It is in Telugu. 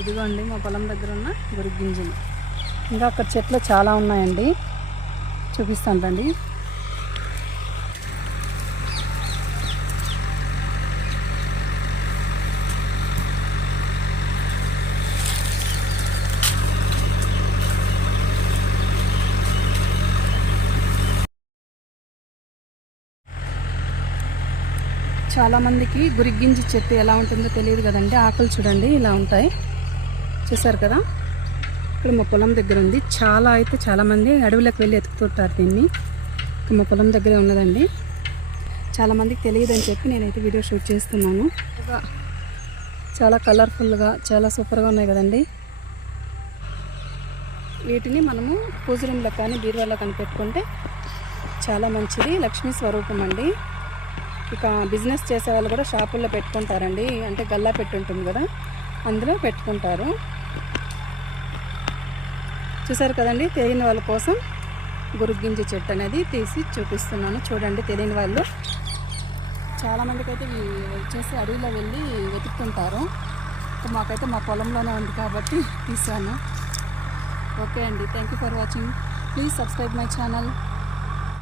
ఇదిగోండి మా పొలం దగ్గర ఉన్న గురిగింజలు ఇంకా అక్కడ చెట్లు చాలా ఉన్నాయండి. చూపిస్తాను రండి. చాలామందికి గురిగింజి చెట్టు ఎలా ఉంటుందో తెలియదు కదండి. ఆకులు చూడండి ఇలా ఉంటాయి. చూసారు కదా? ఇక్కడ మా పొలం దగ్గర ఉంది. చాలా అయితే చాలామంది అడవులకు వెళ్ళి ఎత్తుకుతుంటారు దీన్ని. ఇక్కడ మా పొలం దగ్గరే ఉన్నదండి. చాలామందికి తెలియదు అని చెప్పి నేనైతే వీడియో షూట్ చేస్తున్నాను. చాలా కలర్ఫుల్గా చాలా సూపర్గా ఉన్నాయి కదండి. వీటిని మనము పూజ రూమ్లో కానీ బీరువాలో కానీ పెట్టుకుంటే చాలా మంచిది. లక్ష్మీ స్వరూపం అండి. ఇక బిజినెస్ చేసే వాళ్ళు కూడా షాపుల్లో పెట్టుకుంటారండి. అంటే గల్లా పెట్టుంటుంది కదా? అందులో పెట్టుకుంటారు. చూసారు కదండి తెలియని వాళ్ళ కోసం గురుగింజ చెట్టు అనేది తీసి చూపిస్తున్నాను. చూడండి తెలియని వాళ్ళు. చాలామందికి అయితే వచ్చేసి అడవిలో వెళ్ళి వెతుక్కుంటారు. మాకైతే మా పొలంలోనే ఉంది కాబట్టి తీసాను ఓకే అండి thank you for watching. Please subscribe my channel.